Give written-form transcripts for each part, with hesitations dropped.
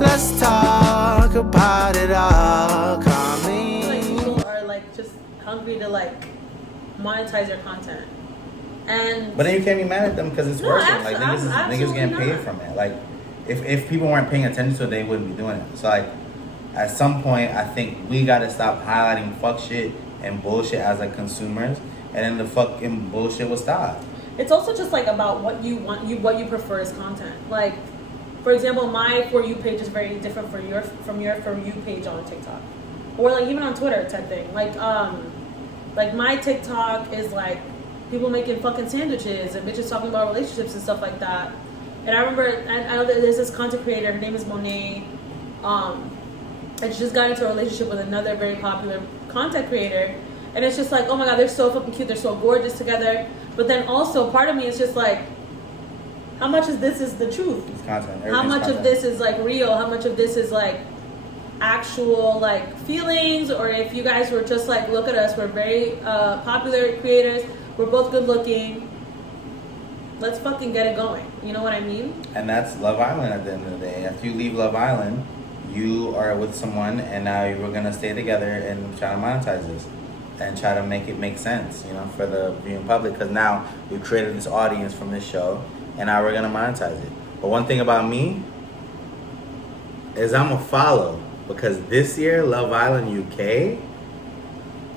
Let's talk about it all. Call me. Like people are like just hungry to like monetize their content. And But then you can't be mad at them because it's working. Like niggas absolutely getting paid not. from it. Like if people weren't paying attention to it, they wouldn't be doing it. So like at some point, I think we gotta stop highlighting fuck shit and bullshit as like consumers, and then the fucking bullshit will stop. It's also just like about what you want, what you prefer as content. Like, for example, my For You page is very different from your For You page on TikTok, or like even on Twitter type thing. Like my TikTok is like people making fucking sandwiches and bitches talking about relationships and stuff like that. And I remember, I know that there's this content creator. Her name is Monet. And she just got into a relationship with another very popular content creator. And it's just like, oh my God, they're so fucking cute. They're so gorgeous together. But then also part of me is just like, how much of this is the truth? It's content. How much of this is like real? How much of this is like actual like feelings? Or if you guys were just like, look at us, we're very popular creators. We're both good looking. Let's fucking get it going. You know what I mean? And that's Love Island at the end of the day. After you leave Love Island, you are with someone and now you're gonna stay together and try to monetize this and try to make it make sense, you know, for the viewing public. Because now we've created this audience from this show and now we're gonna monetize it. But one thing about me is I'm a follow, because this year, Love Island UK,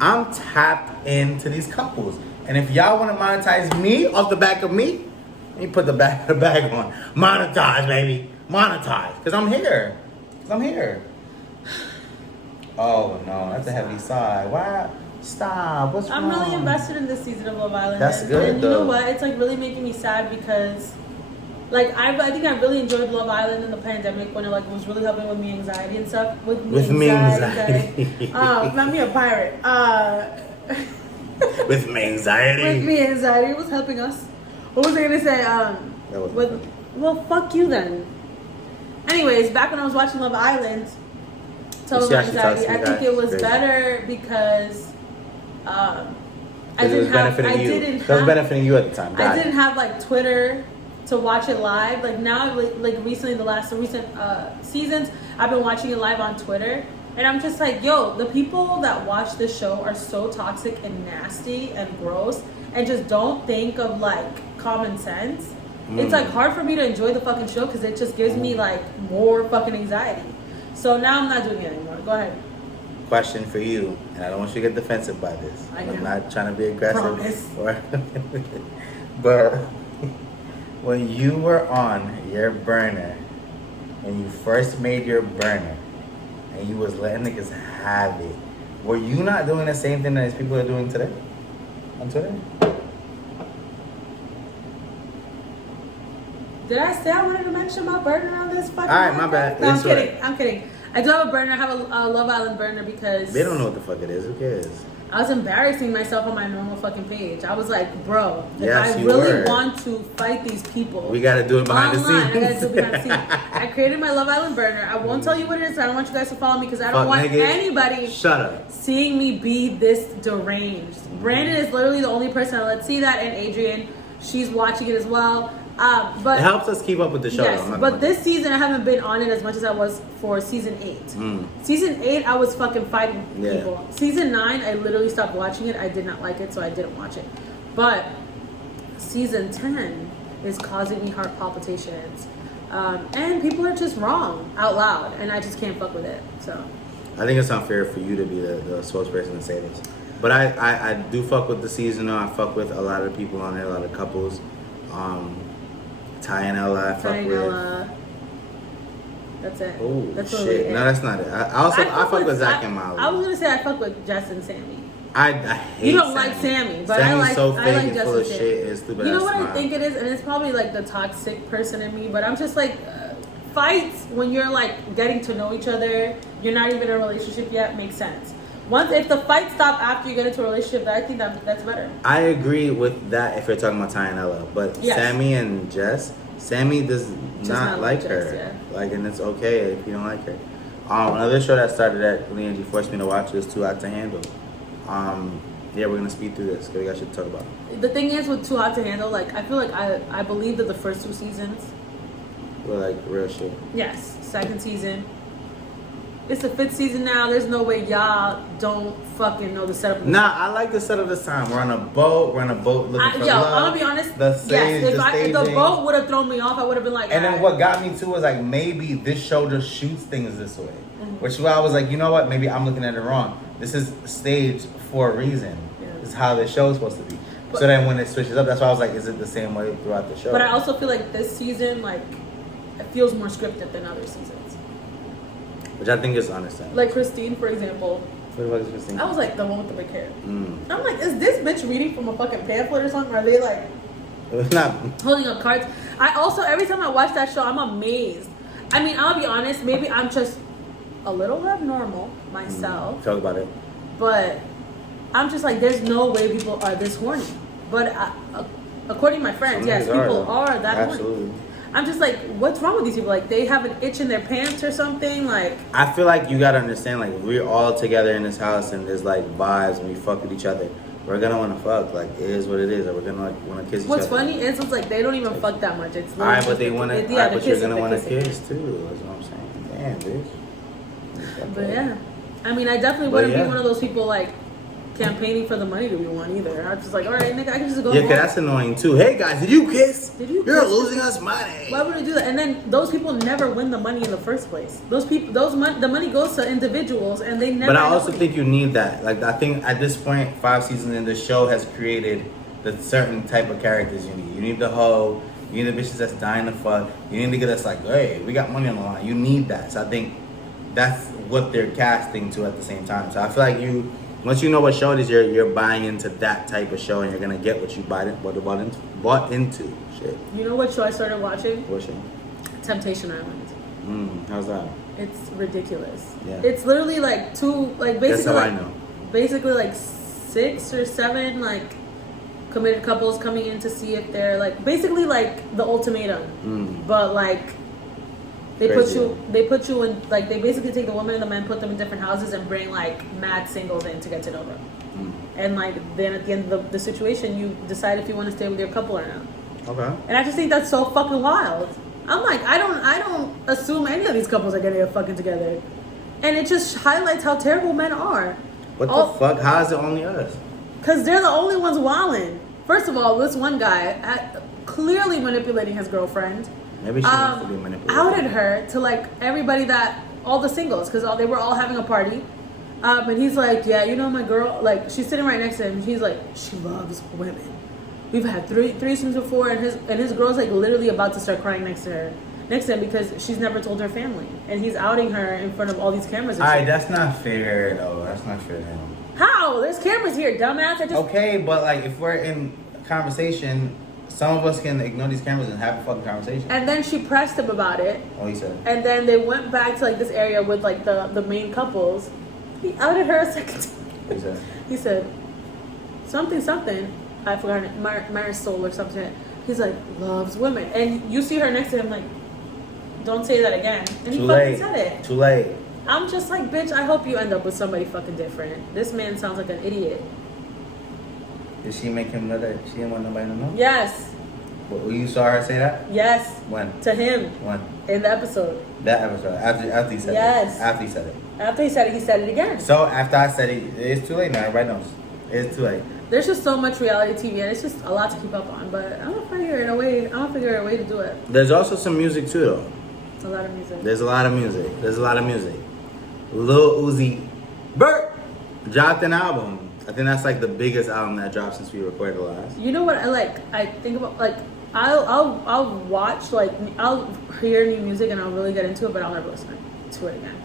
I'm tapped into these couples. And if y'all wanna monetize me off the back of me, let me put the bag on. Monetize, baby. Monetize. Because I'm here. Oh no, that's a heavy sigh. Why? Stop. What's wrong? I'm really invested in this season of Love Island. That's good, and you though. know what? It's like really making me sad because, like, I think I really enjoyed Love Island in the pandemic when it like was really helping with me anxiety and stuff. With me anxiety. Not me a pirate. With me anxiety. With me anxiety, it was helping us. What was I gonna say? Well, fuck you then. Anyways, back when I was watching Love Island, Total Anxiety, I think it was better because I didn't have. It was benefiting you at the time. I didn't have like Twitter to watch it live. Like now, like recently, the recent seasons, I've been watching it live on Twitter, and I'm just like, yo, the people that watch this show are so toxic and nasty and gross, and just don't think of like common sense. It's like hard for me to enjoy the fucking show because it just gives me like more fucking anxiety. So now I'm not doing it anymore. Go ahead. Question for you, and I don't want you to get defensive by this. I'm not trying to be aggressive. But when you were on your burner, when you first made your burner, and you was letting niggas have it, were you not doing the same thing that these people are doing today on Twitter? Did I say I wanted to mention my burner on this fucking? Alright, my bad. No, I'm kidding. I do have a burner. I have a Love Island burner because They don't know what the fuck it is. Who cares? I was embarrassing myself on my normal fucking page. I was like, bro, if Yes, I you really were. want to fight these people, We gotta do it behind online, the scenes. I gotta do it behind the scenes. I created my Love Island burner. I won't tell you what it is. I don't want you guys to follow me because I don't Fuck, want nigga. anybody Shut up. seeing me be this deranged. Brandon is literally the only person I let see that, and Adrian, she's watching it as well. But It helps us keep up with the show. yes, but this season I haven't been on it as much as I was for season 8. Season 8 I was fucking fighting people. Season 9 I literally stopped watching it. I did not like it, so I didn't watch it. But season 10 is causing me heart palpitations, and people are just wrong out loud, and I just can't fuck with it. So I think it's unfair for you to be the spokesperson to say this. But I do fuck with the season though. I fuck with a lot of people on there, a lot of couples. Ty and Ella, I fuck with. That's it. Oh that's shit! No, that's not it. I fuck with Zach and Molly. I was gonna say I fuck with Jess and Sammy. I hate. You don't Sammy. like Sammy, but Sammy's so I fake like and Jess full and of Sammy. shit and stupid. You know ass what smile. I think it is, and it's probably like the toxic person in me. But I'm just like fights when you're like getting to know each other. You're not even in a relationship yet. Makes sense. If the fight stop after you get into a relationship, I think that's better. I agree with that if you're talking about Ty and Ella, but yes. Sammy and Jess. Sammy does not like Jess, her. yeah. Like, and it's okay if you don't like her. Another show that started that Leangie forced me to watch is Too Hot to Handle. Yeah, we're gonna speed through this because we got shit to talk about. The thing is with Too Hot to Handle, like I feel like I believe that the first 2 seasons Or like real shit. Yes, second season. It's the 5th season now. There's no way y'all don't fucking know the setup. Nah, I like the setup this time. We're on a boat. We're on a boat looking for love. I'm gonna be honest. The stage, if the boat would have thrown me off, I would have been like. And then what got me too was like maybe this show just shoots things this way, which is why I was like, you know what? Maybe I'm looking at it wrong. This is staged for a reason. Yeah. This is how the show is supposed to be. But, so then when it switches up, that's why I was like, is it the same way throughout the show? But I also feel like this season, like, it feels more scripted than other seasons. Which I think is understandable. Like Christine, for example. What was Christine? I was like the one with the big hair. I'm like, is this bitch reading from a fucking pamphlet or something? Are they like holding up cards? I also, every time I watch that show, I'm amazed. I mean, I'll be honest, maybe I'm just a little abnormal myself. Talk about it. But I'm just like, there's no way people are this horny. But according to my friends, yes, people are that Absolutely. horny. I'm just like, what's wrong with these people? Like, they have an itch in their pants or something? Like, I feel like you gotta understand, like, we're all together in this house and there's like vibes and we fuck with each other. We're gonna wanna fuck, like, it is what it is. Or we're gonna like wanna kiss each other. What's funny is it's like they don't even fuck that much. It's alright, but they wanna, but you're gonna wanna kiss kissing. too. That's what I'm saying. Damn, bitch. But yeah, I mean, I definitely wouldn't be one of those people like campaigning for the money to be one either. I'm just like, all right, nigga, I can just go. Yeah, cause that's annoying too. Hey guys, did you kiss? You're kiss? losing us money. Why would I do that? And then those people never win the money in the first place. Those people, the money goes to individuals, and they never. But I also think you need that. Like, I think at this point, 5 seasons in, the show has created the certain type of characters you need. You need the hoe. You need the bitches that's dying to fuck. You need to get us like, hey, we got money on the line. You need that. So I think that's what they're casting to at the same time. So I feel like once you know what show it is, you're buying into that type of show, and you're gonna get what you bought into. Shit. You know what show I started watching? What show? Temptation Island. How's that? It's ridiculous. Yeah. It's literally like basically That's how like, I know. Basically like 6 or 7 like committed couples coming in to see if they're like basically like the ultimatum, but like. They put you in, like, they basically take the woman and the men, put them in different houses and bring, like, mad singles in to get to know them. And, like, then at the end of the situation, you decide if you want to stay with your couple or not. Okay. And I just think that's so fucking wild. I'm like, I don't assume any of these couples are going to get fucking together. And it just highlights how terrible men are. What the fuck? How is it only us? Because they're the only ones wilding. First of all, this one guy clearly manipulating his girlfriend. Maybe she wants to be manipulated. Outed her to like everybody all the singles, because they were all having a party. And he's like, yeah, you know my girl, like she's sitting right next to him. He's like, she loves women. We've had threesomes before, and his girl's like literally about to start crying next to him because she's never told her family, and he's outing her in front of all these cameras. Alright, that's not fair though. That's not fair to him. How? There's cameras here, dumbass. Okay, but like if we're in conversation, some of us can ignore these cameras and have a fucking conversation. And then she pressed him about it. Oh, he said. And then they went back to like this area with like the main couples. He outed her a second time. He said something. I forgot it. Marisol or something. He's like, loves women. And you see her next to him like, don't say that again. And he fucking said it. Too late. I'm just like, bitch, I hope you end up with somebody fucking different. This man sounds like an idiot. Did she make him know that she didn't want nobody to know? Yes. You saw her say that? Yes. When? To him. When? In the episode. That episode. After he said it. Yes. After he said it. After he said it again. So after I said it, it's too late now. Everybody knows. It's too late. There's just so much reality TV, and it's just a lot to keep up on. But I'm gonna figure a way to do it. There's also some music too, though. It's a lot of music. There's a lot of music. Lil Uzi Vert dropped an album. I think that's like the biggest album that dropped since we recorded the last. You know what I like? I think about like I'll watch like I'll hear new music and I'll really get into it, but I'll never listen to it again.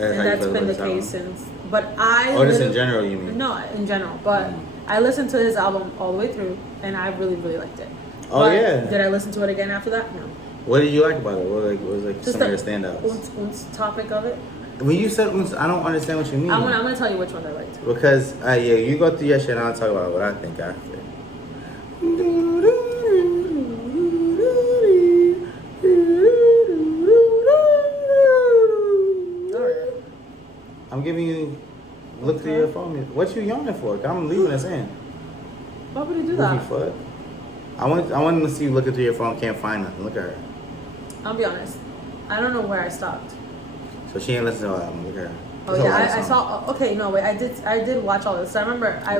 And that's been the case since. But just in general, you mean? No, in general. But I listened to his album all the way through, and I really, really liked it. Oh, but yeah. Did I listen to it again after that? No. What did you like about it? What was like just some of your standouts? Topic of it. When you said I don't understand what you mean. I'm gonna tell you which one I liked. Because you go through your shit and I'll talk about what I think after. I'm giving you look through your phone. What you yawning for? I'm leaving this in. Why would you do that? Foot. I wanted to see you looking through your phone. Can't find nothing. Look at her. I'll be honest. I don't know where I stopped. So she ain't listened to all album. Look at her. Oh That's a lot of yeah, I songs. saw. Okay, no wait. I did watch all this. I remember I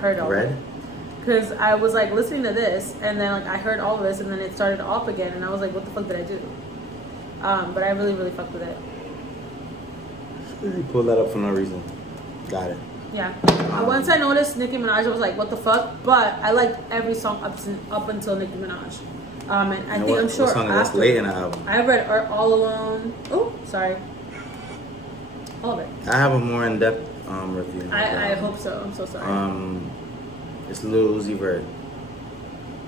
heard all Read? of it. Because I was like listening to this, and then like I heard all of this, and then it started off again, and I was like, "What the fuck did I do?" But I really, really fucked with it. You pulled that up for no reason. Got it. Yeah. Once I noticed Nicki Minaj, I was like, "What the fuck?" But I liked every song up until Nicki Minaj. And I think I'm sure what song is after late in the album? I read All Alone. Oh, sorry. All of it. I have a more in-depth review. I hope so. I'm so sorry. It's Lil Uzi Vert.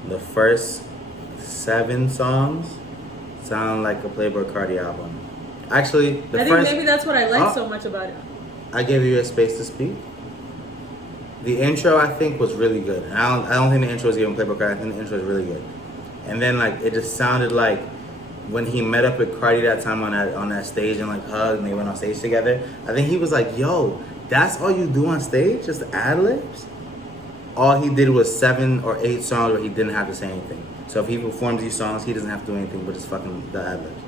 The first 7 songs sound like a Playboi Carti album. Actually, I think maybe that's what I like so much about it. I Gave You a Space to Speak. The intro I think was really good. And I don't think the intro was giving Playboi Carti. I think the intro was really good. And then like it just sounded like when he met up with Carti that time on that stage and like hugged and they went on stage together. I think he was like, "Yo, that's all you do on stage? Just ad libs?" All he did was 7 or 8 songs where he didn't have to say anything. So if he performs these songs, he doesn't have to do anything but just fucking the ad libs.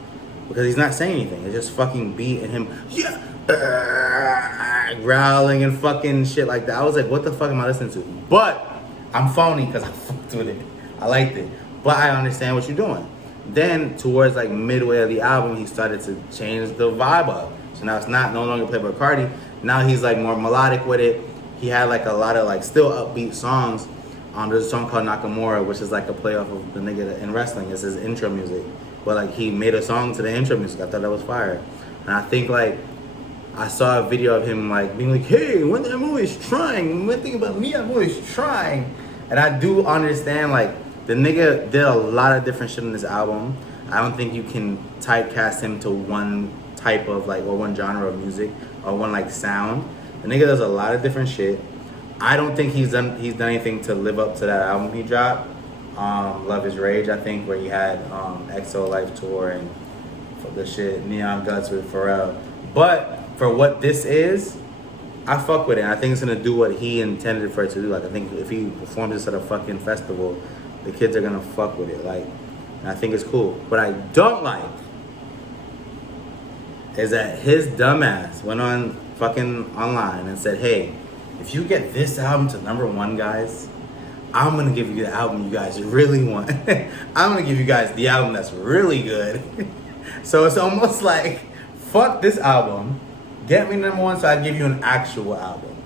Because he's not saying anything. It's just fucking beat and him growling and fucking shit like that. I was like, what the fuck am I listening to? But I'm phony because I fucked with it. I liked it. But I understand what you're doing. Then towards like midway of the album, he started to change the vibe up. So now it's no longer Playboi Carti. Now he's like more melodic with it. He had like a lot of like still upbeat songs. There's a song called Nakamura, which is like a play off of the nigga in wrestling. It's his intro music. But like he made a song to the intro music. I thought that was fire. And I think like I saw a video of him like being like, "Hey, I'm always trying. One thing about me, I'm always trying." And I do understand like the nigga did a lot of different shit in this album. I don't think you can typecast him to one type of like or one genre of music or one like sound. The nigga does a lot of different shit. I don't think he's done anything to live up to that album he dropped. Love Is Rage, I think, where he had EXO Life Tour and the shit Neon Guts with Pharrell. But for what this is, I fuck with it. I think it's gonna do what he intended for it to do. Like I think if he performs this at a fucking festival, the kids are gonna fuck with it. Like, and I think it's cool. What I don't like is that his dumbass went on fucking online and said, "Hey, if you get this album to #1, guys, I'm gonna give you the album you guys really want. I'm gonna give you guys the album that's really good." So it's almost like, fuck this album, get me #1 so I give you an actual album.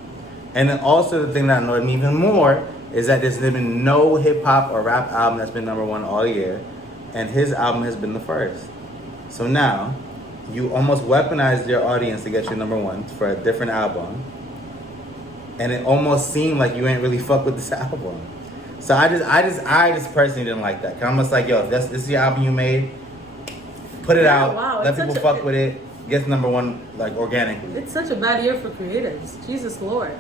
And then also the thing that annoyed me even more is that there's been no hip hop or rap album that's been #1 all year, and his album has been the first. So now you almost weaponized your audience to get you #1 for a different album, and it almost seemed like you ain't really fuck with this album. So I just personally didn't like that. 'Cause I'm just like, yo, if this is your album you made, put it out, wow, let people fuck with it, get #1 like organically. It's such a bad year for creatives. Jesus Lord.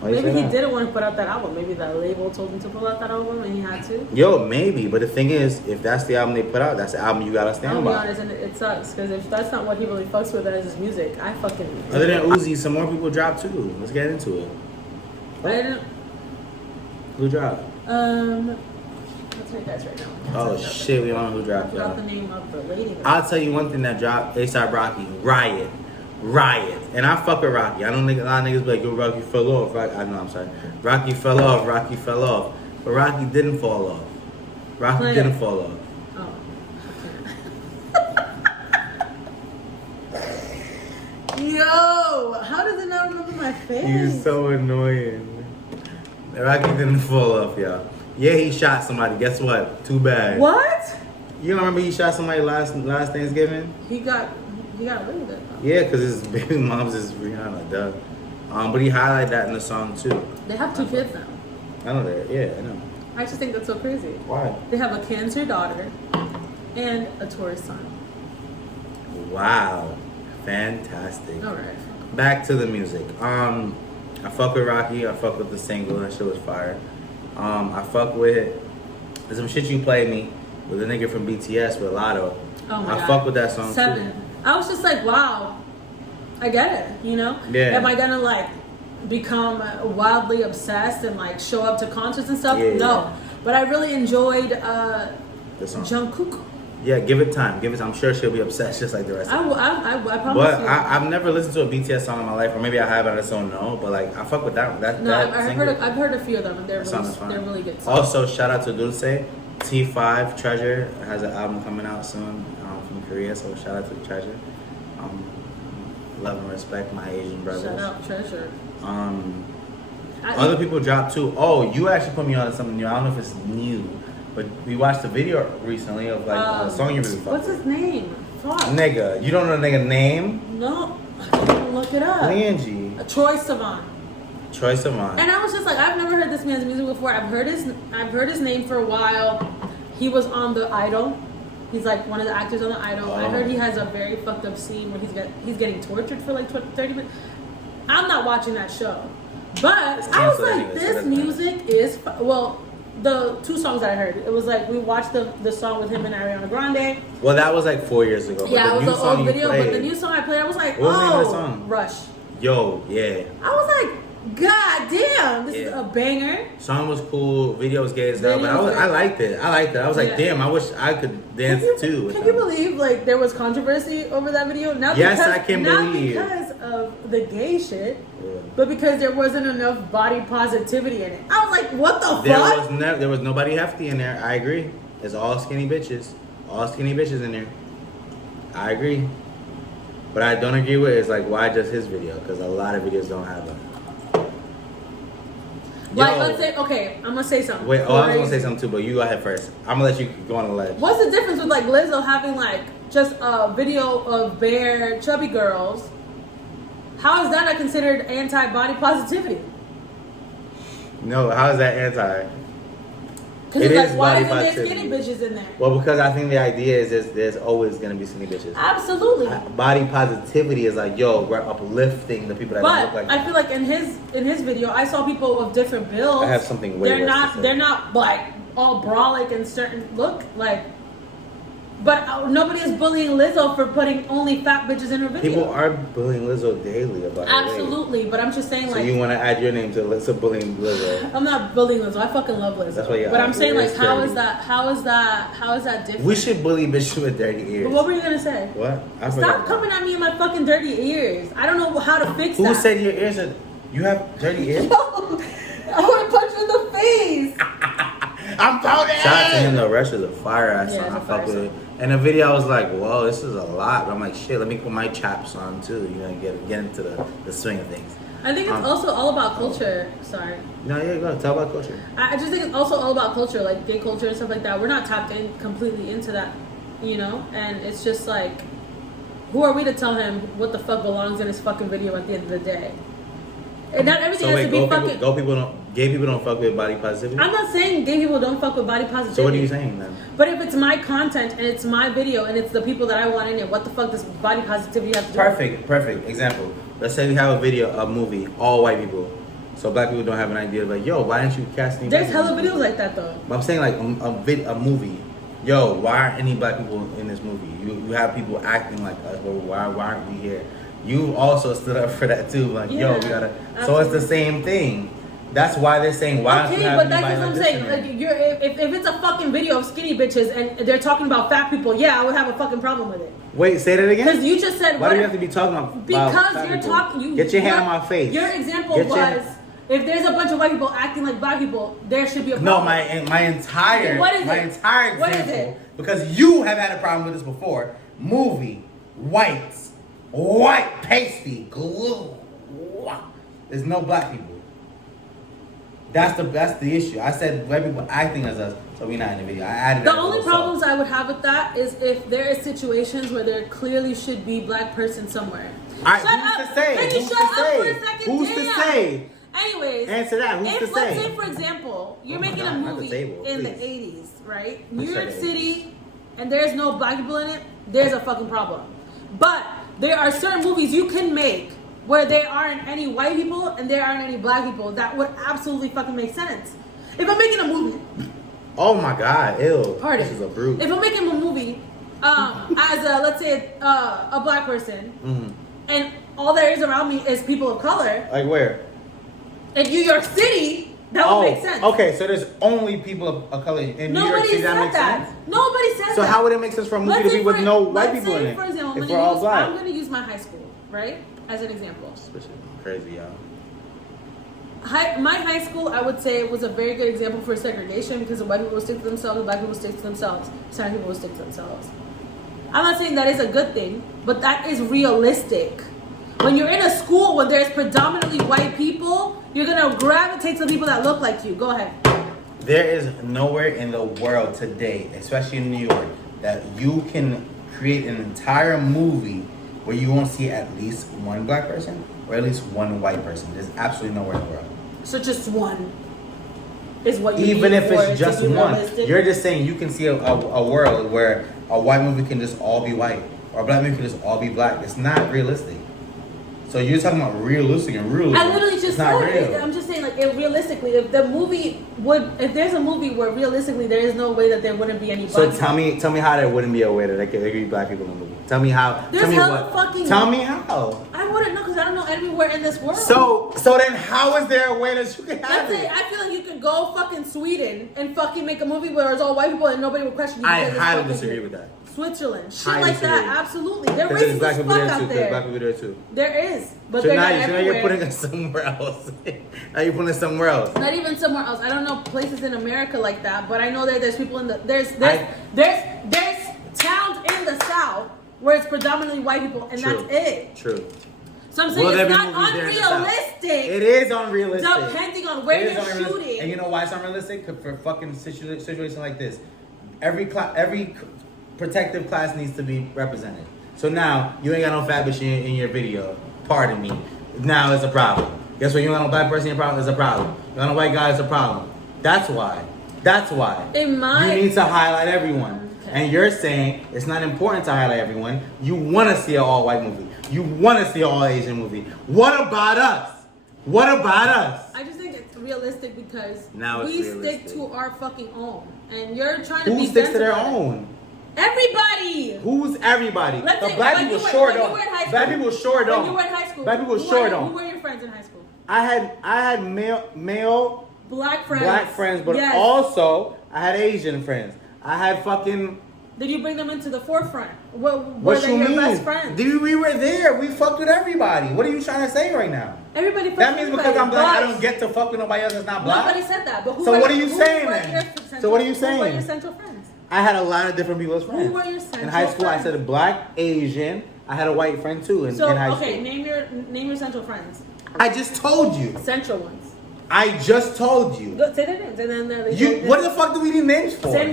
Why you Maybe say he that? didn't want to put out that album. Maybe that label told him to put out that album and he had to. Yo, maybe, but the thing is, if that's the album they put out, that's the album you gotta stand I'll be by. honest, and it sucks because if that's not what he really fucks with as his music, I fucking. Other than Uzi, some more people dropped too. Let's get into it. I didn't. Who dropped? I'll tell you guys right now. Oh shit, we don't know who I dropped, forgot y'all. the name of the lady. I'll tell you one thing that dropped, A$AP Rocky, Riot. And I fuck with Rocky. I don't think a lot of niggas be like, yo, Rocky fell off. I'm sorry. Rocky fell off. But Rocky didn't fall off. Rocky didn't fall off. Oh. Yo, how does it not remember my face? You're so annoying. Rocky didn't fall off, y'all. Yeah, he shot somebody. Guess what? Too bad. What? You don't remember he shot somebody last Thanksgiving? He got away with it. Yeah, because his baby mom's is Rihanna, duh. But he highlighted that in the song too. They have 2 kids now. I know that. Yeah, I know. I just think that's so crazy. Why? They have a Cancer daughter and a Taurus son. Wow. Fantastic. All right. Back to the music. I fuck with Rocky. I fuck with the single. That shit was fire. I fuck with some shit you played me with a nigga from BTS with Lotto. Oh my God. I fuck with that song 7. too. I was just like, wow, I get it, you know? Yeah. Am I gonna like become wildly obsessed and like show up to concerts and stuff? Yeah. No. But I really enjoyed The song. Jungkook. Yeah, give it time. Give it. I'm sure she'll be obsessed just like the rest. I promise But you. I've never listened to a BTS song in my life, or maybe I have, and I just don't know. But like, I fuck with that. I've heard a few of them, and they're really good songs. Also, shout out to Dulce. T5 Treasure has an album coming out soon from Korea. So shout out to Treasure. Love and respect my Asian brothers. Shout out Treasure. Other people dropped too. Oh, you actually put me on to something new. I don't know if it's new, but we watched a video recently of like a song you really fuck what's with. his name? Fuck. Nigga, you don't know the nigga name? No, I can't look it up. Angie. Troye Sivan. Troye Sivan. And I was just like, I've never heard this man's music before. I've heard his name for a while. He was on The Idol. He's like one of the actors on The Idol. I heard he has a very fucked up scene where he's getting tortured for like 30 minutes. I'm not watching that show. But I was like, this music is well, the two songs that I heard, it was like we watched the song with him and Ariana Grande. Well, that was like 4 years ago. Yeah, it was an old video, but the new song I played, I was like, what was the name of the oh, song? Rush. Yo, yeah. I was like, God damn, this is a banger. Song was cool, video was gay as hell, but I liked it. I was like, damn, I wish I could dance too. Can you believe like there was controversy over that video? Not because of the gay shit, but because there wasn't enough body positivity in it. I was like, what the fuck? There was nobody hefty in there. I agree. It's all skinny bitches. All skinny bitches in there. I agree. But I don't agree with is like, why just his video? Because a lot of videos don't have that. Like, let's say, okay, I'm gonna say something. Wait, I was gonna say something too, but you go ahead first. I'm gonna let you go on the ledge. What's the difference with like Lizzo having like just a video of bare chubby girls? How is that not considered anti-body positivity? No, how is that anti? Because it's like, why isn't there skinny bitches in there? Well, because I think the idea is there's always gonna be skinny bitches. Absolutely. Body positivity is like, yo, we're uplifting the people that don't look like. I feel like in his video, I saw people of different builds. I have something way worse to say. They're not like all brolic and certain look like. But nobody is bullying Lizzo for putting only fat bitches in her video. People are bullying Lizzo daily about it. Absolutely, but I'm just saying like. So you want to add your name to bullying Lizzo? I'm not bullying Lizzo. I fucking love Lizzo. That's why you. But I'm saying like, how is that different? We should bully bitches with dirty ears. But what were you gonna say? What? Stop coming at me in my fucking dirty ears. I don't know how to fix that. Who said your ears are? You have dirty ears? I want to punch you in the face. I'm pouting. Shout out to him though. Rush is a fire ass song. I fuck with it. And the video, I was like, whoa, this is a lot. But I'm like, shit, let me put my chaps on too. You know, get into the swing of things. I think it's also all about culture. Sorry. No, yeah, go. Tell about culture. I just think it's also all about culture, like gay culture and stuff like that. We're not tapped in completely into that, you know? And it's just like, who are we to tell him what the fuck belongs in his fucking video at the end of the day? And not everything has to be fucking... Gay people don't fuck with body positivity? I'm not saying gay people don't fuck with body positivity. So what are you saying then? But if it's my content and it's my video and it's the people that I want in it, what the fuck does body positivity have to do? Perfect example. Let's say we have a movie, all white people. So black people don't have an idea of like, yo, why didn't you cast any There's hella videos like that though. But I'm saying like a movie. Yo, why aren't any black people in this movie? You have people acting like us, but why aren't we here? You also stood up for that too. Like, yo, we gotta. Absolutely. So it's the same thing. That's why they're saying why. Okay, but that's what I'm saying. Like, if it's a fucking video of skinny bitches and they're talking about fat people, yeah, I would have a fucking problem with it. Wait, say that again. Because you just said. Why do you have to be talking about? Because you're talking. Get your hand on my face. Your example was. If there's a bunch of white people acting like black people, there should be a problem. No, my entire example. What is it? Because you have had a problem with this before. Movie, whites, white pasty, glue. There's no black people. That's the issue. I said white people acting as us, so we're not in the video. I added the only problems I would have with that is if there is situations where there clearly should be black person somewhere. Alright, who's to say? Can you shut up for a second? Who's to say? Anyways, answer that. Who's to say? Let's say, for example, you're making a movie in the 80s, right? New York City, and there's no black people in it, there's a fucking problem. But there are certain movies you can make where there aren't any white people and there aren't any black people that would absolutely fucking make sense. If I'm making a movie... Oh my God, ew. Pardon. This is a brute. If I'm making a movie as a, let's say, a black person, and all there is around me is people of color... Like where? In New York City, That would make sense. Okay, so there's only people of color in New York Nobody City. That said makes that. sense. Nobody said So that. how would it make sense for a movie to be with no white people in it? For example, if we're all black. I'm going to use my high school, right, as an example. Crazy, y'all. My high school, I would say, was a very good example for segregation because the white people would stick to themselves, black people would stick to themselves, Hispanic people would stick to themselves. I'm not saying that is a good thing, but that is realistic. When you're in a school where there's predominantly white people, you're going to gravitate to the people that look like you. Go ahead. There is nowhere in the world today, especially in New York, that you can create an entire movie where you won't see at least one black person or at least one white person. There's absolutely nowhere in the world. So just one is what you Even need if for it it's to just be one, realistic? you're just saying you can see a world where a white movie can just all be white or a black movie can just all be black. It's not realistic. So you're talking about realistic and realism. I literally just it's not said real. it. I'm just saying, like, realistically, if there's a movie where realistically there is no way that there wouldn't be any black So tell me how there wouldn't be a way that there could be black people in the movie. Tell me how. There's tell me hella what. fucking- Tell me how. I wouldn't know because I don't know anywhere in this world. So then how is there a way that you can have Let's say it? I feel like you could go fucking Sweden and fucking make a movie where it's all white people and nobody would question you. I because it's highly fucking disagree with that. Switzerland, shit Highly like that, disagree. absolutely. They're Because there's racist black as people fuck there out too. There's black there. people there too. There is, but So they're now, not everywhere. you're putting us somewhere else. Now you're putting us somewhere else. Not even somewhere else. I don't know places in America like that, but I know that there's people in the there's towns in the South where it's predominantly white people, and True. that's it. True. So I'm saying Will there it's be not movies there in the South? unrealistic. It is unrealistic. Depending on where It is you're unrealistic. shooting. And you know why it's unrealistic? 'Cause for fucking situation like this, every protective class needs to be represented. So now you ain't got no fat bitch in your video. Pardon me. Now it's a problem. Guess what? You don't got no black person in your problem. It's a problem. You got no white guy. It's a problem. That's why. That's why. In my You need to highlight everyone. Okay. And you're saying it's not important to highlight everyone. You want to see an all white movie. You want to see an all Asian movie. What about us? What about us? I just think it's realistic because Now it's we realistic. stick to our fucking own, and you're trying to Who be sticks to their sensitive. own? Everybody. Who's everybody? Let's The say, black when people you were- sure when you don't. were in high Black school- people sure don't. When you were in high school, Black people who sure were- don't. Who were your friends in high school? I had male Black friends. black friends, but Yes. also I had Asian friends. I had fucking. Did you bring them into the forefront? Were What they you your mean? best friends? We were there. We fucked with everybody. What are you trying to say right now? Everybody. fucks That means with because I'm everybody, black, I but don't get to fuck with nobody else that's not black. Nobody said that. But who So were, what are you who saying were then? your So what are you Who were saying? your central friends? I had a lot of different people as friends. Who were your In central high school, I friends? said black, Asian. I had a white friend too in So high okay, school. name your central friends. I just told you. Central ones. I just told you. Go, say their names, and then What the fuck do we need names for? Say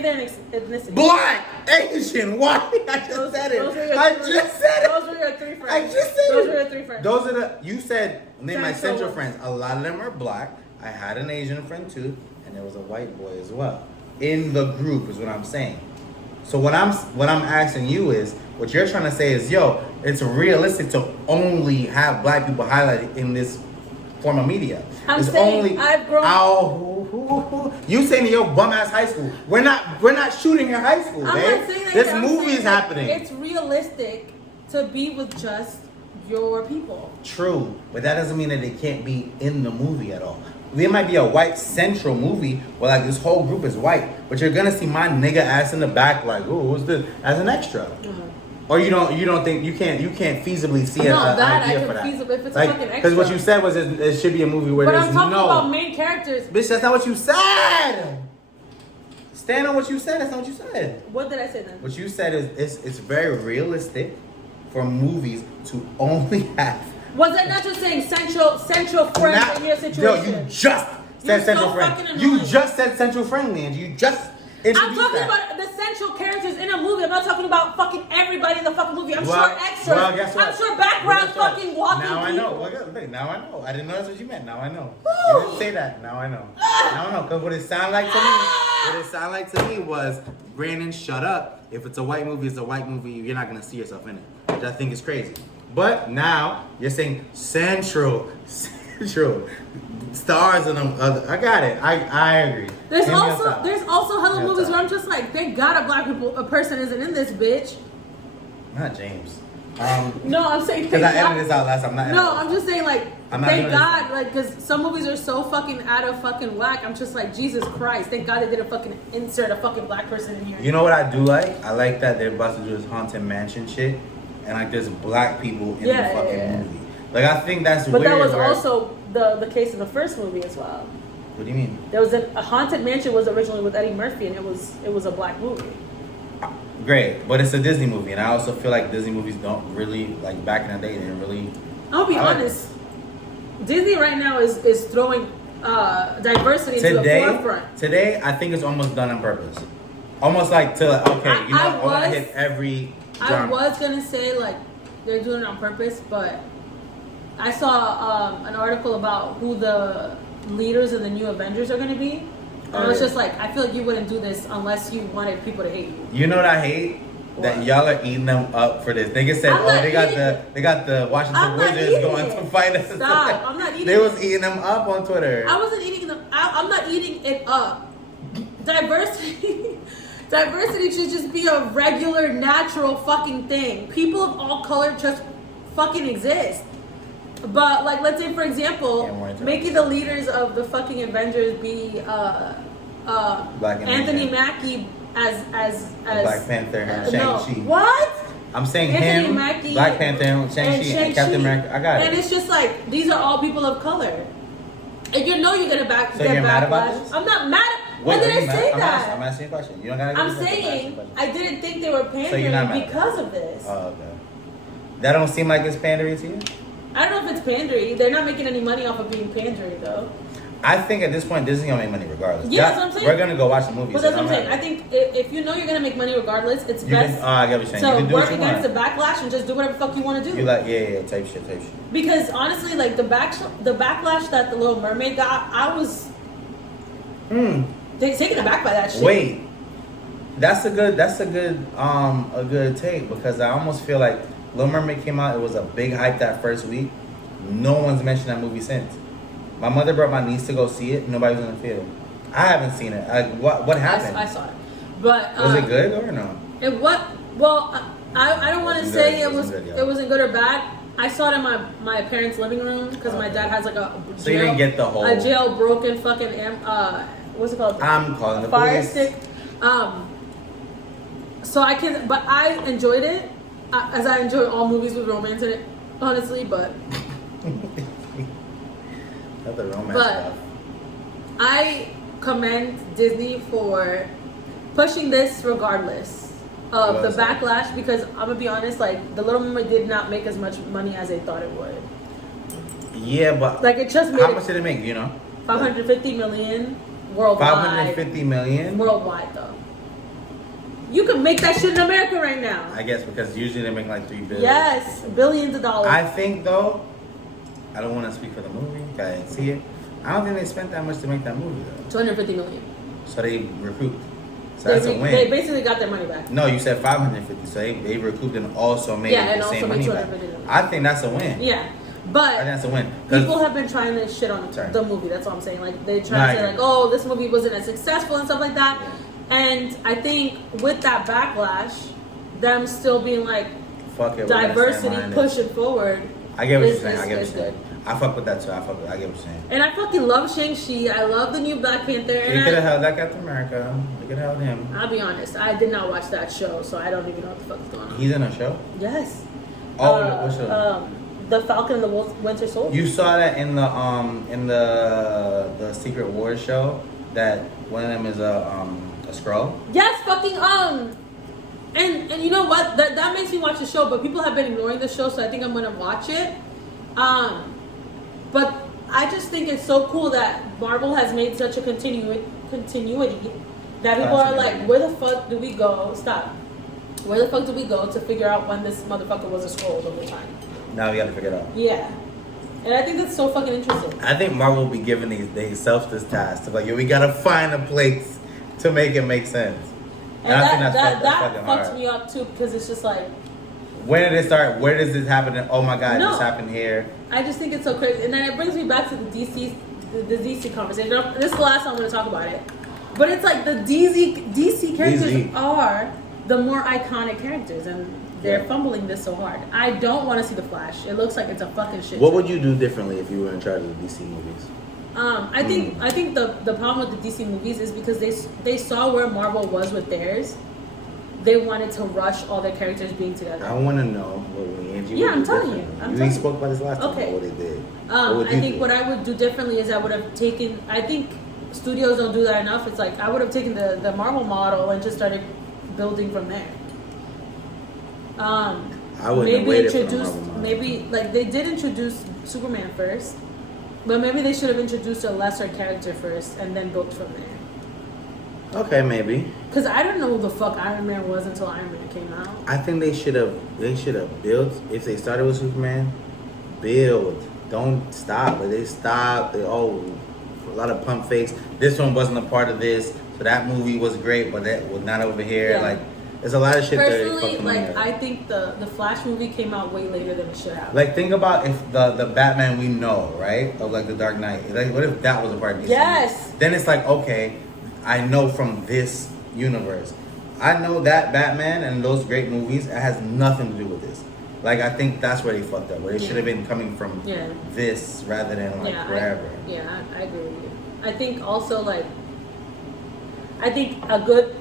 their ethnicity. Black, Asian, white. I just Those- said it. those were your I three- just said Those it. were your three friends. I just said Those it. were your three friends. Those are the. You said name my Central central ones. friends. A lot of them are black. I had an Asian friend too, and there was a white boy as well in the group. Is what I'm saying. So what I'm asking you is, what you're trying to say is, yo, it's realistic to only have black people highlighted in this form of media. I'm It's saying I've grown- You saying in your bum ass high school? We're not shooting your high school, I'm babe. not saying that. This I'm movie saying is that happening. It's realistic to be with just your people. True, but that doesn't mean that they can't be in the movie at all. There might be a white central movie where like this whole group is white, but you're gonna see my nigga ass in the back like, oh, what's this? As an extra. Or you don't think you can't feasibly see No, an that idea I for can that. feasibly if it's a Like, fucking extra. because what you said was it should be a movie where But there's I'm talking no. about main characters. Bitch, that's not what you said. Stand on what you said. That's not what you said. What did I say then? What you said is it's very realistic for movies to only have. Was I not just saying central friends Now- in your Yo, situation? you just You're said central so friend. fucking You annoying. just said central friend, man. You just I'm introduced talking that. about the central characters in a movie. I'm not talking about fucking everybody in the fucking movie. I'm Well- sure extras. well, guess what? I'm sure background Guess what? fucking walking Now I people. know. Look, now I know. I didn't know that's what you meant. Now I know. Woo! You didn't say that. Now I know. Now I know. Because what it sounded like to me, was, Brandon, shut up. If it's a white movie, it's a white movie. You're not gonna see yourself in it, which I think is crazy. But now you're saying central stars in them. I got it. I agree. There's Give me a also stop. hella movies stop. where I'm just like, thank God a person isn't in this bitch. Not James. No, I'm saying Because thank I edited God. this out last time. No, I'm just saying like I'm not thank doing this. God, like because some movies are so fucking out of fucking whack. I'm just like Jesus Christ. Thank God they didn't fucking insert a fucking black person in here. You know what I do like? I like that they're about to do this haunted mansion shit, and like there's black people in the fucking movie. Like I think that's but weird. that was where- also the case in the first movie as well. What do you mean? There was a haunted mansion was originally with Eddie Murphy, and it was a black movie. Great, but it's a Disney movie, and I also feel like Disney movies don't really like back in the day. They didn't really. I'll be honest. Disney right now is throwing diversity into the forefront. Today, I think it's almost done on purpose. Almost like to okay, I want to hit every genre. I was gonna say like they're doing it on purpose, but I saw an article about who the leaders of the new Avengers are gonna be. And I was just like, I feel like you wouldn't do this unless you wanted people to hate you. You know what I hate? That y'all are eating them up for this. Niggas said, they got the Washington Wizards going to fight us. Stop! I'm not eating. They was eating them up on Twitter. I wasn't eating them. I'm not eating it up. Diversity, diversity should just be a regular, natural fucking thing. People of all color just fucking exist. But like, let's say for example, making the leaders of the fucking Avengers be Anthony Mackie as Black Panther and Shang-Chi. No. What? I'm saying Anthony him, Mackie Black Panther, and Shang-Chi, and Captain America. I got it. And it's just like these are all people of color, and you know you're gonna So you're mad about backlash. this? I'm not mad. When did I say that? I'm asking you a question. You don't gotta. I'm saying I didn't think they were pandering because of this. Oh, okay. That don't seem like it's pandering to you. I don't know if it's pandering. They're not making any money off of being pandering though. I think at this point Disney gonna make money regardless. Yeah, that's what I'm saying. We're gonna go watch the movie. But that's what I'm saying. I think if you know you're gonna make money regardless, it's best I get what you're saying. You can to do work what you against want. the backlash and just do whatever the fuck you want to do. You like type shit. Because honestly, like the backlash that the Little Mermaid got, I was taken aback by that shit. Wait, that's a good take because I almost feel like Little Mermaid came out. It was a big hype that first week. No one's mentioned that movie since. My mother brought my niece to go see it. Nobody was in the field. I haven't seen it. What happened? I saw it, but was it good or no? It what? Well, I don't want to say it wasn't good or bad. I saw it in my parents' living room because my dad has like a jail, so you didn't get the whole jailbroken fucking what's it called? I'm calling the fire police. stick. So I can't, but I enjoyed it as I enjoy all movies with romance in it, honestly. But not the romance but stuff. I commend Disney for pushing this regardless of the backlash because I'm gonna be honest, like the Little Mermaid did not make as much money as they thought it would. Yeah, but like it just made how much did it make? You know, 550 million worldwide. 550 million worldwide though. You could make that shit in America right now. I guess because usually they make like $3 billion. Yes, billions of dollars. I think though, I don't want to speak for the movie. I didn't see it. I don't think they spent that much to make that movie though. 250 million. So they recouped. So that's a win. They basically got their money back. No, you said 550. So they recouped and also made the same money back. I think that's a win. Yeah, but I think that's a win. People have been trying to shit on the movie. That's what I'm saying. Like they try to say like, oh, this movie wasn't as successful and stuff like that. Yeah. And I think with that backlash, them still being like fuck it, diversity pushing forward. I get what you're saying. I get what you're saying. I fuck with that too. I get what you're saying. And I fucking love Shang-Chi. I love the new Black Panther. They could have held that Captain America. They could have held him. I'll be honest. I did not watch that show, so I don't even know what the fuck is going on. He's in a show? Yes. Oh, what show? The Falcon and the Winter Soldier. You saw that in the Secret Wars show that one of them is a Skrull? Yes, fucking and you know what? That makes me watch the show, but people have been ignoring the show, so I think I'm gonna watch it. But I just think it's so cool that Marvel has made such a continuity that people are like, where the fuck do we go? Stop. Where the fuck do we go to figure out when this motherfucker was a Skrull the whole time? Now we gotta figure it out. Yeah. And I think that's so fucking interesting. I think Marvel will be giving themselves this task of like, we gotta find a place to make it make sense. And I think that fucking fucks hard. me up too because it's just like, when did it start? Where does this happen? Oh my god, this happened here. I just think it's so crazy. And then it brings me back to the DC conversation. This is the last time I'm going to talk about it. But it's like the DC characters are the more iconic characters. And they're Yeah. fumbling this so hard. I don't want to see the Flash. It looks like it's a fucking shit. What show. would you do differently if you were in charge of the DC movies? I think the problem with the DC movies is because they saw where Marvel was with theirs. They wanted to rush all their characters being together. I want to know what Angie. Yeah, would I'm do telling you. differently. We spoke about this last time. Okay. What they did. What would I you think do? what I would do differently is I would have taken. I think studios don't do that enough. It's like I would have taken the Marvel model and just started building from there. I wouldn't have Maybe waited for the introduce. Marvel model. Maybe like they did introduce Superman first, but maybe they should have introduced a lesser character first and then built from there. Okay, maybe. Cause I didn't know who the fuck Iron Man was until Iron Man came out. I think they should have built, if they started with Superman, build. Don't stop. But they stopped. A lot of pump fakes. This one wasn't a part of this. So that movie was great, but that was not over here. Yeah. Like, there's a lot of shit that they Personally, fucking like made. I think the Flash movie came out way later than it should have. Like, think about if the Batman we know, right? Of like the Dark Knight. Like, what if that was a part of DC? Yes. Then it's like, okay, I know from this universe. I know that Batman and those great movies, it has nothing to do with this. Like, I think that's where they fucked up. Where they should have been coming from this rather than like wherever. I agree with you. I think also like I think a good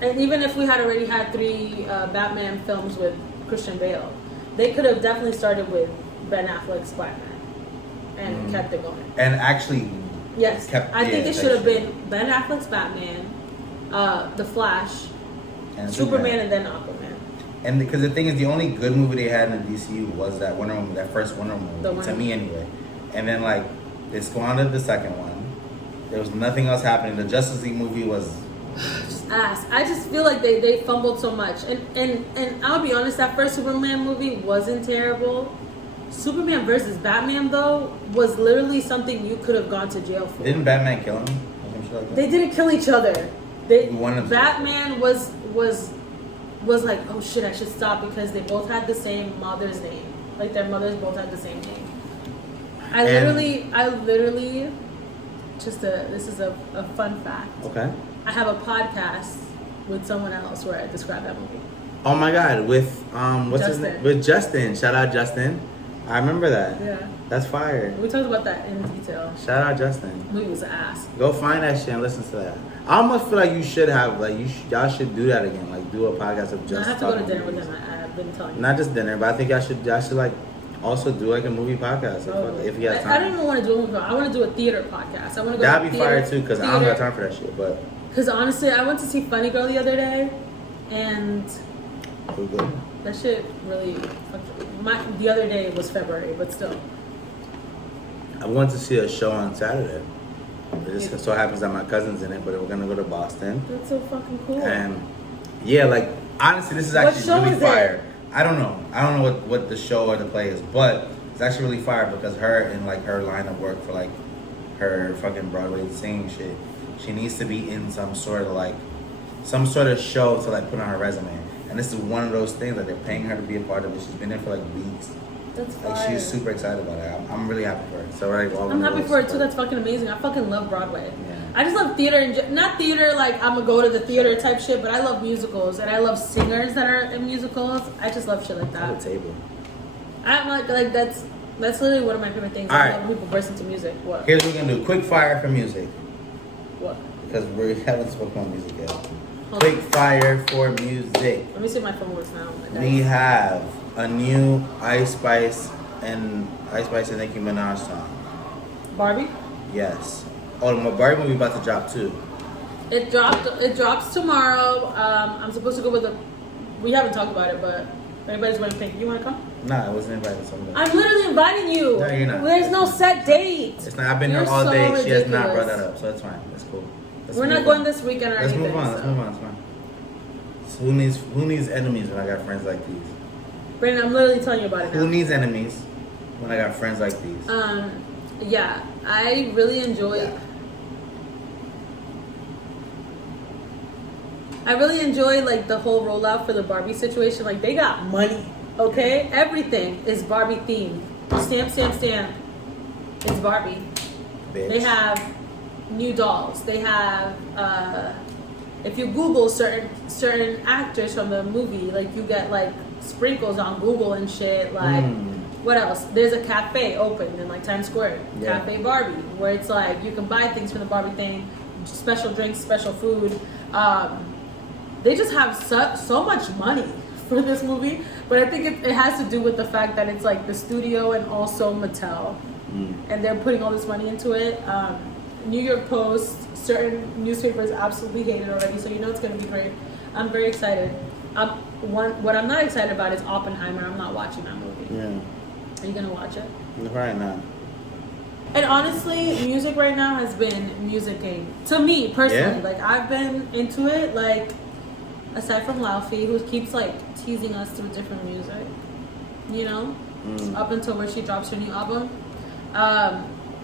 and even if we had already had 3 Batman films with Christian Bale, they could have definitely started with Ben Affleck's Batman and kept it going. And actually, yes, I think it should have been Ben Affleck's Batman, The Flash, and Superman, and then Aquaman. And because the thing is, the only good movie they had in the DCU was that Wonder Woman, that first Wonder Woman movie, to me anyway. And then like they squandered the second one. There was nothing else happening. The Justice League movie was just ass. I just feel like they fumbled so much. And I'll be honest, that first Superman movie wasn't terrible. Superman versus Batman though was literally something you could have gone to jail for. Didn't Batman kill him? Or some shit like that? They didn't kill each other. Batman was like, oh shit, I should stop because they both had the same mother's name. Like their mothers both had the same name. I literally this is a fun fact. Okay. I have a podcast with someone else where I describe that movie. Oh my god, with what's his Justin. name? With Justin. Shout out Justin. I remember that. Yeah. That's fire. We talked about that in detail. Shout out Justin. The movie was ass. Go find that shit and listen to that. I almost feel like you should have y'all should do that again. Like do a podcast of just I have to go to talking dinner with movies. him. I've been telling you. Not just dinner, but I think y'all should like also do like a movie podcast if you have time. I don't even want to do a movie. I want to do a theater podcast. I want to go. That'd to be theater, fire too, because I don't got time for that shit. But because honestly, I went to see Funny Girl the other day, and we're good. that shit really. The other day was February, but still. I went to see a show on Saturday. It just so happens that my cousin's in it, but we're gonna go to Boston. That's so fucking cool. And yeah, like honestly, this is actually really fire. I don't know what the show or the play is, but it's actually really fire because her in like her line of work for like her fucking Broadway singing shit, she needs to be in some sort of show to like put on her resume. And this is one of those things that they're paying her to be a part of it. She's been there for like weeks. That's fire. Like she's super excited about it. I'm really happy for her. So right, I'm happy for it too. That's fucking amazing. I fucking love Broadway. Yeah. I just love theater and not theater like I'm gonna go to the theater type shit, but I love musicals and I love singers that are in musicals. I just love shit like that. At the table. I'm like that's literally one of my favorite things. All I right. love when people burst into music. What? Here's what we're gonna do: quick fire for music. What? Because we haven't spoken on music yet. Hold Quick on. fire for music. Let me see if my phone works now. We have a new Ice Spice and Nicki Minaj song. Barbie. Yes. Oh, my Barbie movie about to drop too. It drops tomorrow. I'm supposed to go with we haven't talked about it, but everybody's wearing pink. You want to come? Nah, I wasn't invited. So I'm literally inviting you. No, you're not. There's no set date. It's not. I've been here You're all so day. She has not ridiculous. brought that up, so it's fine. That's cool. We're not going this weekend or Let's anything. move on. Let's move on. It's fine. So who needs enemies when I got friends like these? Brandon, I'm literally telling you about it now. Who needs enemies when I got friends like these? Yeah, I really enjoy. Yeah. I really enjoy like the whole rollout for the Barbie situation. Like they got money, okay? Everything is Barbie themed. Stamp. It's Barbie. Bitch. They have new dolls. They have if you Google certain actors from the movie, like you get like sprinkles on Google and shit. Like, what else? There's a cafe open in like Times Square, Cafe Barbie, where it's like you can buy things from the Barbie thing, special drinks, special food. They just have so much money for this movie, but I think it has to do with the fact that it's like the studio and also Mattel, and they're putting all this money into it. New York Post, certain newspapers absolutely hate it already, so you know it's going to be great. I'm very excited. What I'm not excited about is Oppenheimer. I'm not watching that movie. Yeah. Are you going to watch it? Probably not. And honestly, music right now has been musicking. To me, personally. Yeah. Like, I've been into it, like, aside from Laufey, who keeps, like, teasing us through different music. You know? Up until where she drops her new album.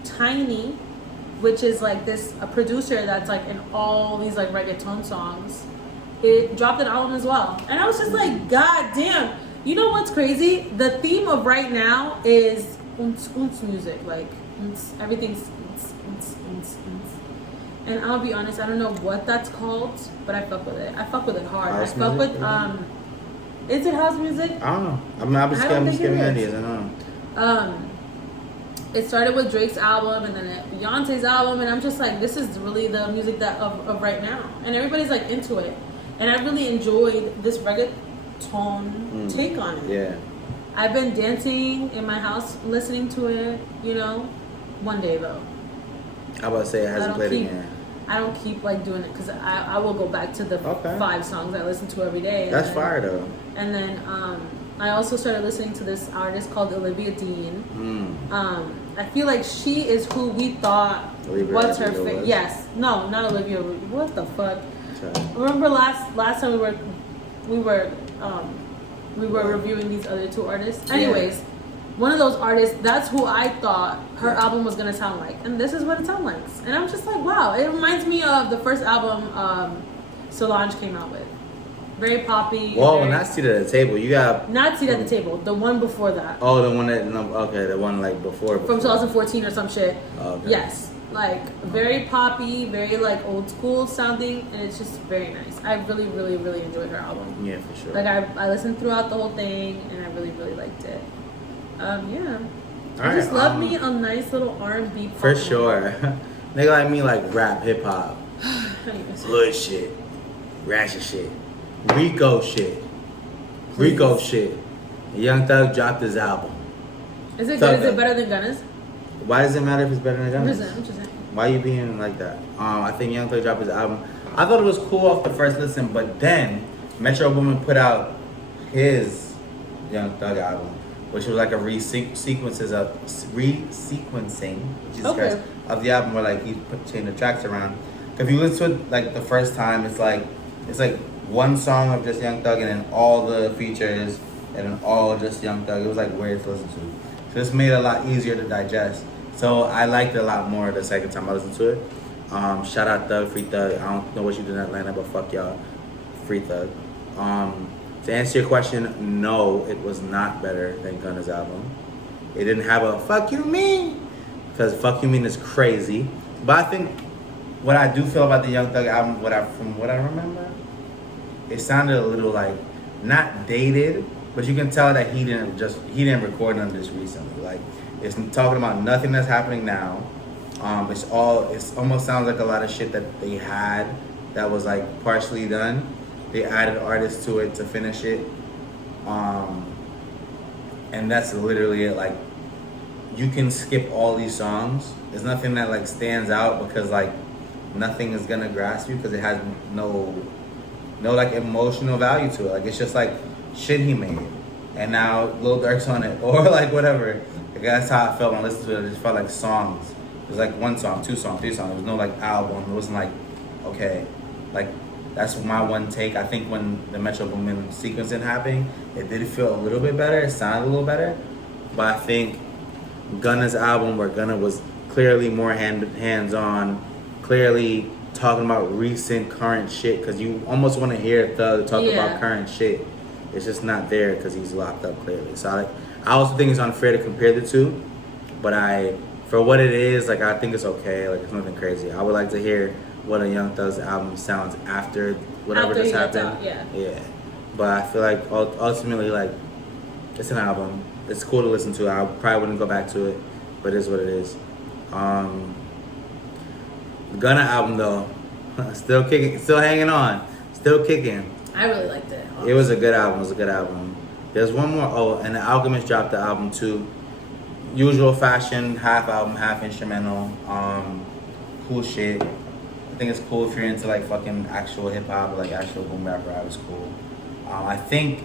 Tiny, which is, like, a producer that's, like, in all these, like, reggaeton songs. It dropped an album as well. And I was just like, God damn. You know what's crazy? The theme of right now is music. Like, everything's. And I'll be honest, I don't know what that's called, but I fuck with it. I fuck with it hard. House I fuck music? with, is it house music? I don't know. I'm just giving ideas. I don't know. It started with Drake's album and then Beyonce's album, and I'm just like, this is really the music that of right now. And everybody's like into it. And I really enjoyed this reggaeton take on it. Yeah. I've been dancing in my house, listening to it, you know, one day though. I about to say it hasn't played again. I don't keep like doing it because I will go back to the 5 songs I listen to every day. That's fire though. And then I also started listening to this artist called Olivia Dean. I feel like she is who we thought was her favorite. Yes. No, not Olivia. What the fuck? Remember last time we were reviewing these other 2 artists. Anyways, one of those artists, that's who I thought her album was gonna sound like, and this is what it sounds like. And I'm just like, wow, it reminds me of the first album Solange came out with. Very poppy. Whoa, not Seat at the Table. You got not Seat at the Table. The one before that. Oh, the one the one like before. From 2014 or some shit. Oh, okay. Yes. Like, very poppy, very, like, old school sounding, and it's just very nice. I really, really, really enjoyed her album. Yeah, for sure. Like, I listened throughout the whole thing, and I really, really liked it. Yeah. I just love me a nice little R&B pop. For sure. Nigga like me like rap, hip-hop, hood shit, ratchet shit, Rico shit. Young Thug dropped his album. Is it good? Is it better than Gunna's? Why does it matter if it's better than Gunna's? I'm just saying. Why you being like that? I think Young Thug dropped his album. I thought it was cool off the first listen, but then Metro Boomin put out his Young Thug album, which was like a resequencing Jesus Christ, of the album where like he changed the tracks around. If you listen to it like the first time, it's like one song of just Young Thug and then all the features and then all just Young Thug. It was like weird to listen to. So this made it a lot easier to digest. So I liked it a lot more the second time I listened to it. Shout out Thug, Free Thug. I don't know what you did in Atlanta, but fuck y'all. Free Thug. To answer your question, no, it was not better than Gunna's album. It didn't have a fuck you mean, because fuck you mean is crazy. But I think what I do feel about the Young Thug album, from what I remember, it sounded a little like not dated, but you can tell that he didn't record none of this recently. Like, it's talking about nothing that's happening now. It almost sounds like a lot of shit that they had that was like partially done. They added artists to it to finish it. And that's literally it. Like, you can skip all these songs. There's nothing that like stands out because like nothing is gonna grasp you because it has no like emotional value to it. Like, it's just like shit he made. And now Lil Durk's on it or like whatever. Like, that's how I felt when I listened to it. It just felt like songs. It was like 1 song, 2 songs, 3 songs. There was no like album. It wasn't like, okay, like that's my one take. I think when the Metro Boomin sequencing happened, it did feel a little bit better. It sounded a little better. But I think Gunna's album, where Gunna was clearly more hands-on, clearly talking about recent current shit, because you almost want to hear Thug talk about current shit. It's just not there because he's locked up clearly. So I also think it's unfair to compare the two, but for what it is, like, I think it's okay. Like, it's nothing crazy. I would like to hear what a Young Thug's album sounds after whatever just happened. Yeah. but I feel like ultimately, like, it's an album. It's cool to listen to. I probably wouldn't go back to it, but it is what it is. Gunna album though, still kicking, still hanging on, still kicking. I really liked it. It was a good album. It was a good album. There's one more. Oh, and the Alchemist dropped the album too. Usual fashion, half album, half instrumental. Cool shit. I think it's cool if you're into like fucking actual hip hop, like actual boom bap rap. It's cool. I think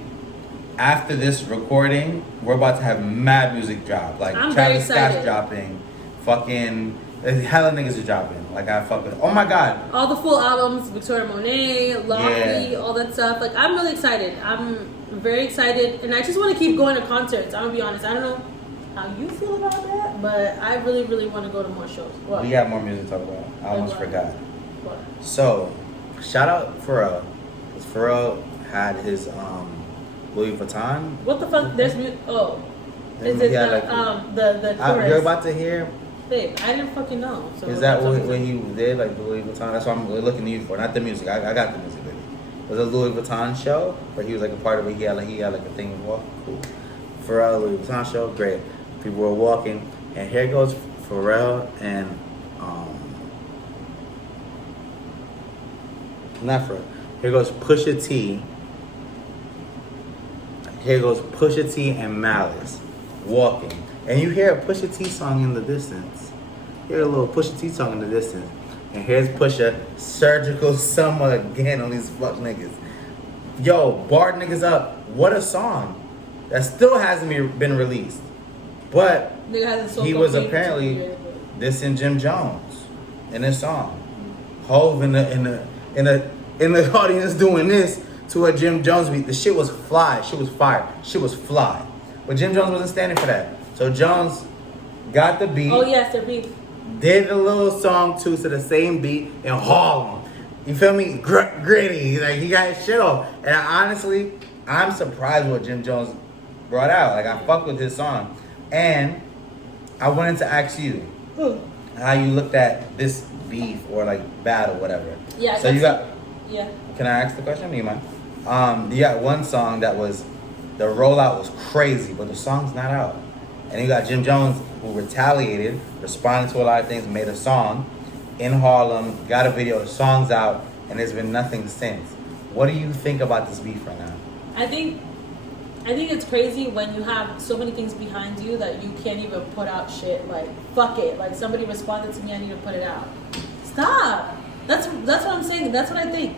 after this recording, we're about to have mad music drop. Like I'm very Travis Scott's excited. dropping. Fucking hella niggas are dropping. Like I fuck with. Oh my god. All the full albums, Victoria Monet, Lofty, all that stuff. Like I'm really excited. I'm very excited, and I just want to keep going to concerts. I'm gonna be honest. I don't know how you feel about that, but I really, really want to go to more shows. What? We got more music to talk about. I almost What? forgot. What? So, shout out Pharrell. 'Cause Pharrell had his Louis Vuitton. What the fuck? There's oh, is it Yeah, the like- the chorus? You're about to hear. Babe, I didn't fucking know. So Is that that's what he did, like the Louis Vuitton? That's what I'm looking to you for, not the music. I got the music, baby. Was it a Louis Vuitton show where he was like a part of it? He had like a thing of walk. Cool. Pharrell Louis Vuitton show, great. People were walking, and here goes Pharrell and not Pharrell. Here goes Pusha T. Here goes Pusha T and Malice walking. And you hear a Pusha T song in the distance. You hear a little Pusha T song in the distance. And here's Pusha, Surgical Summer again on these fuck niggas. Yo, barred niggas up. What a song. That still hasn't been released. But Nigga hasn't sold he was cocaine for 2 apparently years. dissing Jim Jones in this song. Hove in the audience doing this to a Jim Jones beat. The shit was fly. Shit was fire. Shit was fly. But Jim Jones wasn't standing for that. So Jones got the beat. Oh yes, their beef. Did a little song too to the same beat in Harlem. You feel me? Gritty. Like he got his shit off. And honestly, I'm surprised what Jim Jones brought out. Like I fucked with his song. And I wanted to ask you how you looked at this beef or like battle, whatever. Yeah. So you got. Yeah. Can I ask the question? Do you mind? You got one song that was, the rollout was crazy, but the song's not out. And you got Jim Jones, who retaliated, responded to a lot of things, made a song in Harlem, got a video, the song's out, and there's been nothing since. What do you think about this beef right now? I think it's crazy when you have so many things behind you that you can't even put out shit. Like fuck it. Like somebody responded to me, I need to put it out. Stop. That's what I'm saying. That's what I think.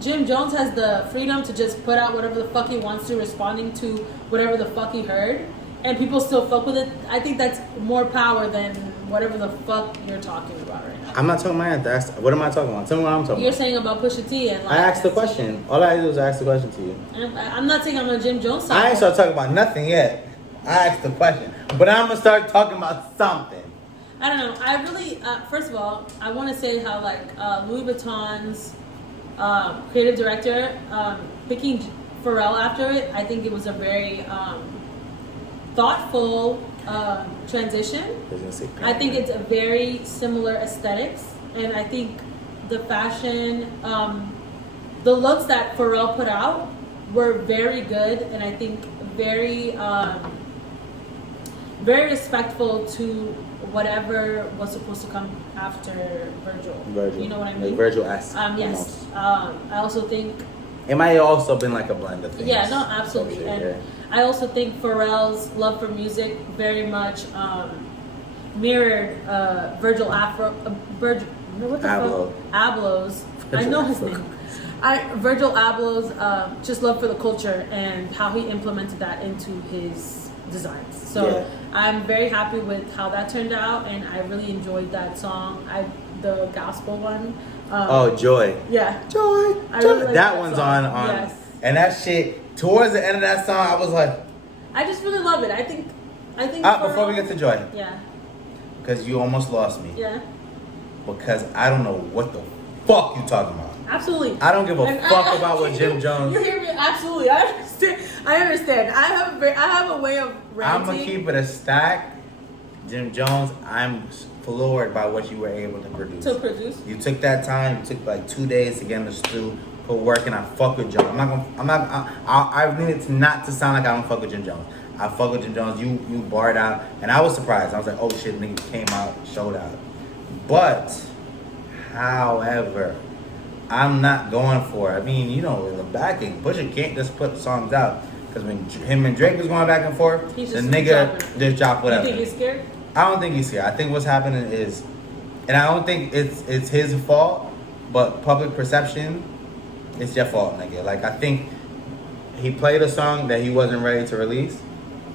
Jim Jones has the freedom to just put out whatever the fuck he wants to, responding to whatever the fuck he heard, and people still fuck with it. I think that's more power than whatever the fuck you're talking about right now. I'm not talking about that. What am I talking about? Tell me what I'm talking You're about. saying about Pusha T and like, I asked the question. All I did was ask the question to you. I'm not saying I'm a Jim Jones side. I ain't start talking about nothing yet. I asked the question. But I'm going to start talking about something. I don't know. I really, first of all, I want to say how like Louis Vuitton's creative director picking Pharrell after it. I think it was a very thoughtful transition. I think it's a very similar aesthetics, and I think the fashion, the looks that Pharrell put out were very good, and I think very, very respectful to whatever was supposed to come after Virgil. You know what I mean? Like Virgil-esque. Yes. I also think. It might have also been like a blend of things. Yeah, no, absolutely. Shit, and yeah. I also think Pharrell's love for music very much mirrored Virgil Afro. Virgil, what the Abloh. fuck? Abloh's. I know his name. Virgil Abloh's just love for the culture and how he implemented that into his designs. So Yeah. I'm very happy with how that turned out, and I really enjoyed that song. The gospel one. Joy. Yeah. Joy. I really like that that one's song. on. Yes. And that shit, towards the end of that song, I was like. I just really love it. I think. Before we get to Joy. Yeah. Because you almost lost me. Yeah. Because I don't know what the fuck you talking about. Absolutely. I don't give a And fuck about what Jim Jones. You hear me? Absolutely. I understand. I have a way of ranting. I'm gonna keep it a stack. Jim Jones, I'm floored by what you were able to produce. To produce. You took that time. You took like 2 days to get in the stew, put work and I fuck with Jones. I need it not to sound like I don't fuck with Jim Jones. I fuck with Jim Jones. You barred out, and I was surprised. I was like, oh shit, nigga came out, showed out. But, however, I'm not going for it. I mean, you know, in the backing, Pusha can't just put songs out. Because when him and Drake was going back and forth, the nigga just dropped whatever. You think he's scared? I don't think he's scared. I think what's happening is, and I don't think it's his fault, but public perception, it's your fault, nigga. Like, I think he played a song that he wasn't ready to release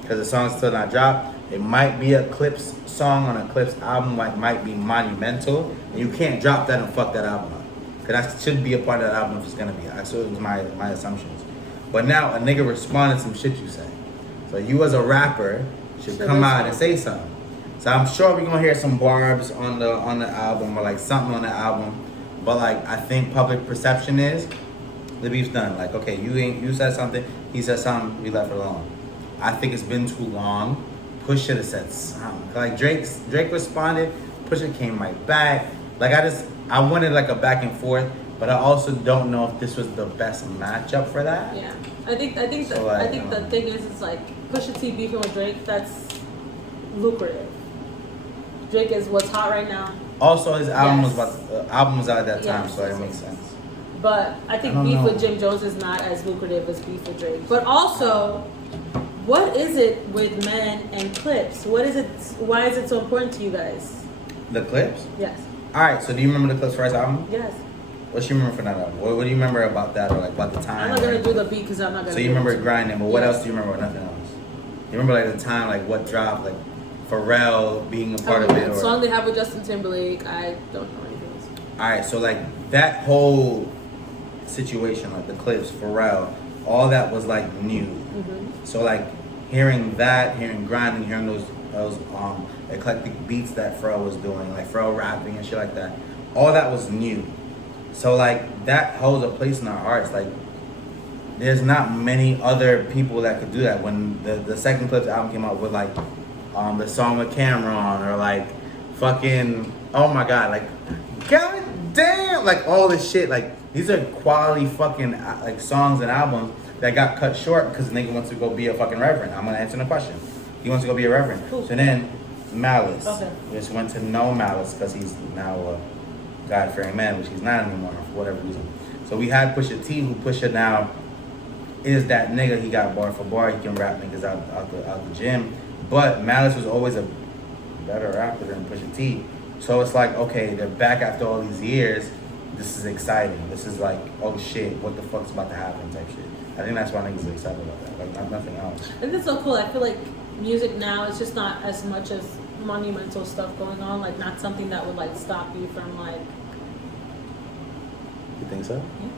because the song's still not dropped. It might be a Clipse song on a Clipse album, like might be monumental, and you can't drop that and fuck that album up. Because that should be a part of that album if it's gonna be. That's what was my assumptions. But now a nigga responded to some shit you say. So you as a rapper should come out and say something. So I'm sure we're gonna hear some barbs on the album or like something on the album. But like I think public perception is the beef's done. Like, okay, you said something, he said something, we left it alone. I think it's been too long. Push should have said something. Like Drake responded, Pusha came right back. Like I wanted like a back and forth, but I also don't know if this was the best matchup for that. Yeah, I think the thing is, it's like Pusha T beefing with Drake. That's lucrative. Drake is what's hot right now. Also, his album was out at that time, so it makes sense. But I think beef with Jim Jones is not as lucrative as beef with Drake. But also, what is it with men and Clipse? What is it? Why is it so important to you guys? The Clipse? Yes. All right. So do you remember the Clipse first album? Yes. What do you remember from that album? What do you remember about that, or like about the time? I'm not gonna do the beat because I'm not gonna. So you remember grinding, but what else do you remember? Or nothing else. You remember like the time, like what dropped, like Pharrell being a part of it, The or song they have with Justin Timberlake. I don't know anything else. all right. So like that whole situation, like the Clipse, Pharrell, all that was like new. Mm-hmm. So like hearing that, hearing grinding, hearing those eclectic beats that Pharrell was doing, like Pharrell rapping and shit like that, all that was new. So like that holds a place in our hearts. Like there's not many other people that could do that. When the second Clipse album came out with like the song with Cameron, or like fucking, oh my god, like god damn, like all this shit, like these are quality fucking like songs and albums that got cut short because the nigga wants to go be a fucking reverend. I'm gonna answer the question. He wants to go be a reverend. Cool. So then Malice, Okay. just went to no Malice because he's now a God-fearing man, which he's not anymore for whatever reason. So we had Pusha T, who Pusha now is that nigga. He got bar for bar. He can rap niggas out the gym. But Malice was always a better rapper than Pusha T. So it's like, okay, they're back after all these years. This is exciting. This is like, oh shit, what the fuck's about to happen type shit. I think that's why niggas are excited about that. Like, nothing else. I think it's so cool. I feel like music now is just not as much as monumental stuff going on. Like, not something that would like stop you from like. You think so? Yeah.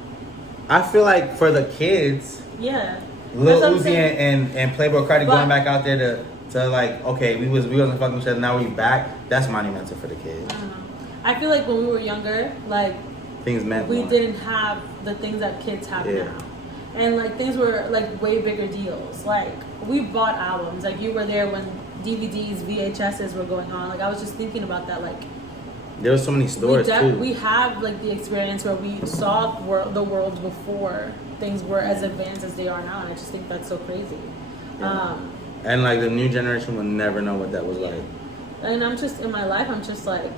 I feel like for the kids, Yeah. Lil Uzi and Playboy Cardi going back out there to like, okay, we wasn't fucking each other, now we back. That's monumental for the kids. I don't know. I feel like when we were younger, like Things meant we more. didn't have the things that kids have now. And like things were like way bigger deals. Like we bought albums. Like you were there when DVDs, VHSs were going on. Like I was just thinking about that. Like There was so many stores too. we have like the experience where we saw the world before things were as advanced as they are now, and I just think that's so crazy. Yeah. And like the new generation will never know what that was like. And I'm just in my life, I'm just like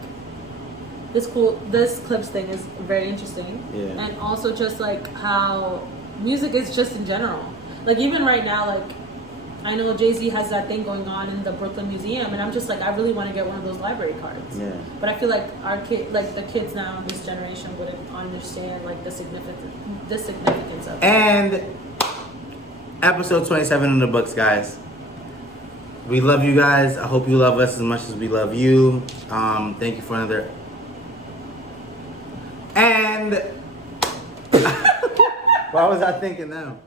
this Clipse thing is very interesting. Yeah. And also just like how music is just in general. Like even right now, like I know Jay-Z has that thing going on in the Brooklyn Museum, and I'm just like, I really want to get one of those library cards. Yeah. But I feel like the kids now in this generation wouldn't understand like the significance of it. And episode 27 in the books, guys. We love you guys. I hope you love us as much as we love you. Thank you for another. And what was I thinking now?